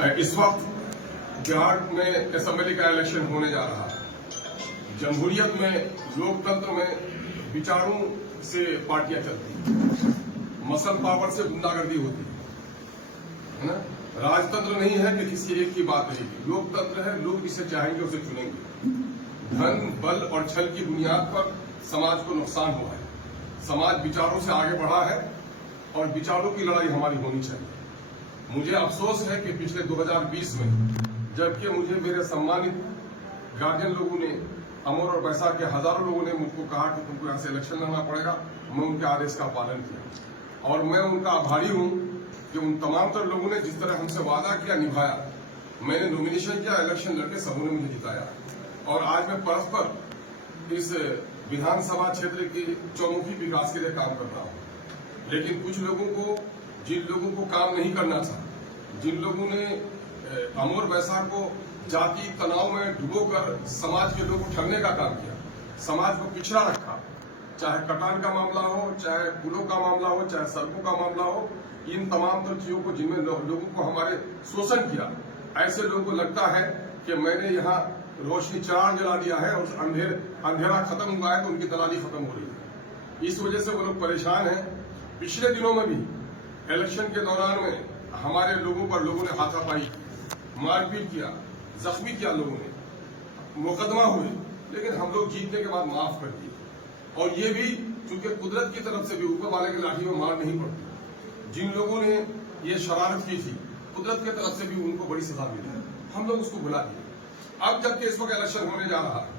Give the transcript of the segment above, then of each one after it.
इस वक्त बिहार में असेंबली का इलेक्शन होने जा रहा है। जमहूरियत में, लोकतंत्र में विचारों से पार्टियां चलती हैं, मसल पावर से गुंडागर्दी होती है ना। राजतंत्र नहीं है कि किसी एक की बात रहेगी, लोकतंत्र है, लोग जिसे चाहेंगे उसे चुनेंगे। धन, बल और छल की बुनियाद पर समाज को नुकसान हुआ है। समाज विचारों से आगे बढ़ा है और विचारों की लड़ाई हमारी होनी चाहिए। मुझे अफसोस है कि पिछले 2020 में जबकि मुझे मेरे सम्मानित गार्जियन लोगों ने, अमर और बैसाख के हजारों लोगों ने मुझको कहा कि तुमको यहां से इलेक्शन लड़ना पड़ेगा, मैं उनके आदेश का पालन किया और मैं उनका आभारी हूं कि उन तमाम तर लोगों ने जिस तरह हमसे वादा किया निभाया। मैंने नॉमिनेशन किया, इलेक्शन लड़के सबों ने मुझे जिताया और आज मैं परस्पर इस विधानसभा क्षेत्र की चौमुखी विकास के लिए काम कर रहा हूं। लेकिन कुछ लोगों को, जिन लोगों को काम नहीं करना था, जिन लोगों ने अमर बैसाख को जाति तनाव में डुबोकर समाज के लोगों को ठगने का काम किया, समाज को पिछड़ा रखा, चाहे कटान का मामला हो, चाहे पुलों का मामला हो, चाहे सड़कों का मामला हो, इन तमाम तर चीजों को जिनमें लोगों को हमारे शोषण किया, ऐसे लोगों को लगता है कि मैंने यहाँ रोशनी चार जला दिया है और अंधेरा खत्म हुआ है तो उनकी दलाली खत्म हो रही है। इस वजह से वो लोग परेशान हैं। पिछले दिनों में भी इलेक्शन के दौरान में हमारे लोगों पर लोगों ने हाथापाई की, मारपीट किया, जख्मी किया, लोगों ने मुकदमा हुए, लेकिन हम लोग जीतने के बाद माफ कर दिए। और ये भी चूंकि कुदरत की तरफ से भी ऊपर वाले की लाठी में मार नहीं पड़ती। जिन लोगों ने ये शरारत की थी, कुदरत की तरफ से भी उनको बड़ी सजा मिली है, हम लोग उसको भुला दिए। अब जबकि इस वक्त इलेक्शन होने जा रहा है,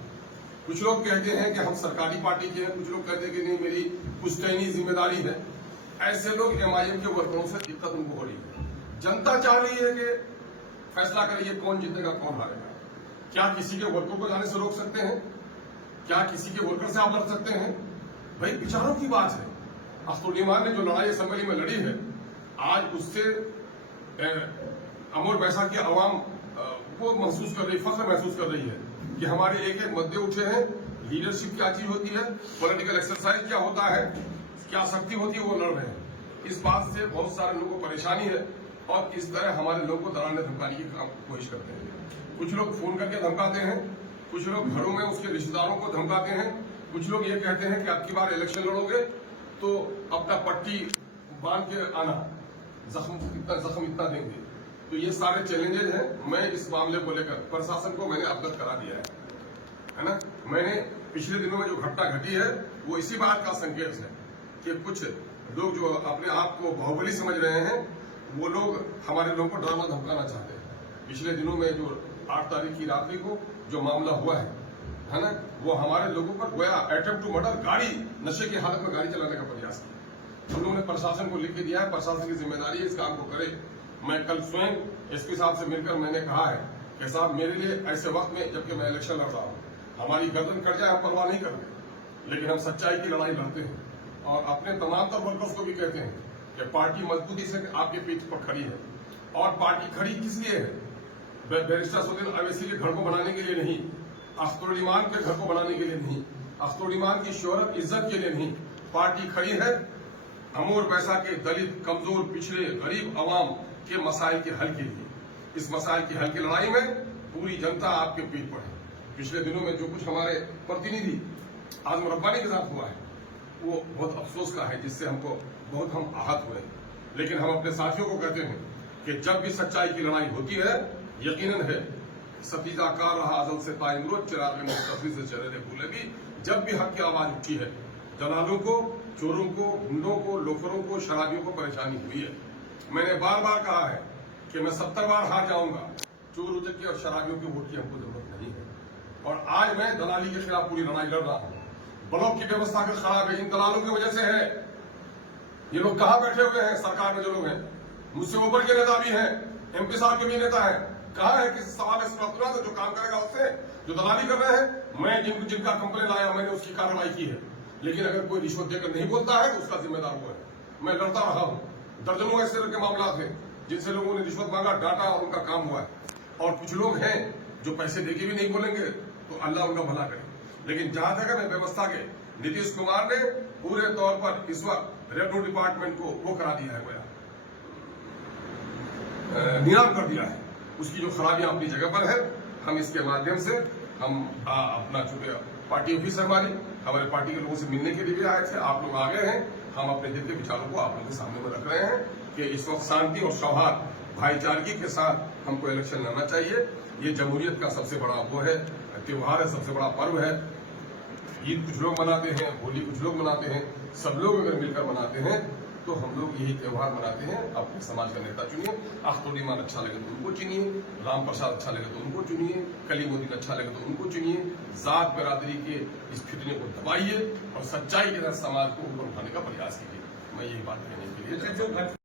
कुछ लोग कहते हैं कि हम सरकारी पार्टी के हैं, कुछ लोग कहते हैं कि नहीं मेरी पुश्तैनी जिम्मेदारी है। ऐसे लोग एमआईएम के वर्करों से दिक्कत उनको हो रही है। जनता चाह रही है कि फैसला करिए कौन जीतेगा कौन हारेगा। क्या किसी के वर्कर को जाने से रोक सकते हैं? क्या किसी के वर्कर से आप लड़ सकते हैं? भाई विचारों की बात है। अख्तुल ने जो लड़ाई असेंबली में लड़ी है, आज उससे अमर बैसाख की आवाम वो महसूस कर रही, फख्र महसूस कर रही है कि हमारे एक एक मुद्दे उठे हैं। लीडरशिप क्या चीज होती है, पॉलिटिकल एक्सरसाइज क्या होता है, क्या शक्ति होती है, वो लड़ रहे हैं। इस बात से बहुत सारे लोगों को परेशानी है और इस तरह हमारे लोगों को दलाने धमकाने की कोशिश करते हैं। कुछ लोग फोन करके धमकाते हैं, कुछ लोग घरों में उसके रिश्तेदारों को धमकाते हैं, कुछ लोग ये कहते हैं कि अब की बार इलेक्शन लड़ोगे तो अपना पट्टी बांध के आना, जख्म इतना देंगे। तो ये सारे चैलेंजेस हैं। मैं इस मामले को लेकर प्रशासन को मैंने अवगत करा दिया है ना। मैंने पिछले दिनों में जो घटना घटी है वो इसी बात का संकेत है कि कुछ लोग जो अपने आप को बाहुबली समझ रहे हैं, वो लोग हमारे लोगों को डराना धमकाना चाहते हैं। पिछले दिनों में जो 8 तारीख की रात्रि को जो मामला हुआ है ना, वो हमारे लोगों पर गोया अटेम्प्ट टू मर्डर, गाड़ी नशे की हालत में गाड़ी चलाने का प्रयास किया। हम लोगों ने प्रशासन को लिख के दिया है, प्रशासन की जिम्मेदारी है इस काम को करे। मैं कल स्वयं एसपी साहब से मिलकर मैंने कहा है कि साहब मेरे लिए ऐसे वक्त में जबकि मैं इलेक्शन लड़ रहा हूँ, हमारी गर्दन कट जाए हम परवाह नहीं करते, लेकिन हम सच्चाई की लड़ाई लड़ते हैं और अपने तमाम तर वर्कर्स को भी कहते हैं कि पार्टी मजबूती से आपके पीठ पर खड़ी है। और पार्टी खड़ी किस लिए है? बैरिस्टर असदुद्दीन अवैसी के घर को बनाने के लिए नहीं, अख्तरुल ईमान के घर को बनाने के लिए नहीं, अख्तरुल ईमान की शोहरत इज्जत के लिए नहीं। पार्टी खड़ी है अमर बैसाख के दलित, कमजोर, पिछड़े, गरीब अवाम के मसाइल के हल के लिए। इस मसाइल की हल की लड़ाई में पूरी जनता आपके पीठ पर है। पिछले दिनों में जो कुछ हमारे प्रतिनिधि आजम रब्बानी के साथ हुआ है वो बहुत अफसोस का है, जिससे हमको बहुत हम आहत हुए। लेकिन हम अपने साथियों को कहते हैं कि जब भी सच्चाई की लड़ाई होती है, यकीनन है सतीजा कार रहा अजल से कायम रोज चिराग में मुस्तफी से चेहरे भूले भी। जब भी हक की आवाज उठी है, दलालों को, चोरों को, गुंडों को, लोफरों को, शराबियों को परेशानी हुई है। मैंने बार बार कहा है कि मैं 70 बार हार जाऊंगा, चोर उचक्के और शराबियों के वोट की हमको जरूरत नहीं है। और आज मैं दलाली के खिलाफ पूरी लड़ाई लड़ रहा हूं। ब्लॉक की व्यवस्था का खराब है, इन दलालों की वजह से है। ये लोग कहां बैठे हुए हैं? सरकार में जो लोग हैं, मुझसे ऊपर के नेता भी हैं, एमपी साहब के भी नेता हैं। कहा है कि सवाल तो जो काम करेगा उससे, जो दलाली कर रहे हैं, मैं जिनका कंप्लेन लाया मैंने उसकी कार्रवाई की है। लेकिन अगर कोई रिश्वत देकर नहीं बोलता है तो उसका जिम्मेदार वो है। मैं लड़ता रहा हूं। दर्जनों ऐसे के मामला थे जिनसे लोगों ने रिश्वत मांगा, डाटा और उनका काम हुआ है। और कुछ लोग हैं जो पैसे देके भी नहीं बोलेंगे तो अल्लाह उनका भला करे। लेकिन जहां तक है व्यवस्था के, नीतीश कुमार ने पूरे तौर पर इस वक्त रेवेन्यू डिपार्टमेंट को वो करा दिया है, नीलाम कर दिया है। उसकी जो खराबियां अपनी जगह पर है, हम इसके माध्यम से हम अपना चूंकि पार्टी ऑफिस है हमारे पार्टी के लोगों से मिलने के लिए भी आए थे, आप लोग आ गए हैं। हम अपने दिल के विचारों को आप लोगों के सामने में रख रहे हैं कि इस वक्त शांति और सौहार्द भाईचारगी के साथ हमको इलेक्शन लड़ना चाहिए। ये जमहूरियत का सबसे बड़ा वो है त्योहार है, सबसे बड़ा पर्व है। ईद कुछ लोग मनाते हैं, होली कुछ लोग मनाते हैं, सब लोग अगर मिलकर मनाते हैं तो हम लोग यही त्योहार मनाते हैं। अपने समाज का नेता चुनिए, आखिरी मान अच्छा लगे तो उनको चुनिए, राम प्रसाद अच्छा लगे तो उनको चुनिए, कलीमुद्दीन अच्छा लगे तो उनको चुनिए। जात बिरादरी के इस फितने को दबाइए और सच्चाई के साथ समाज को ऊपर उठाने का प्रयास कीजिए। मैं यही बात कहने के लिए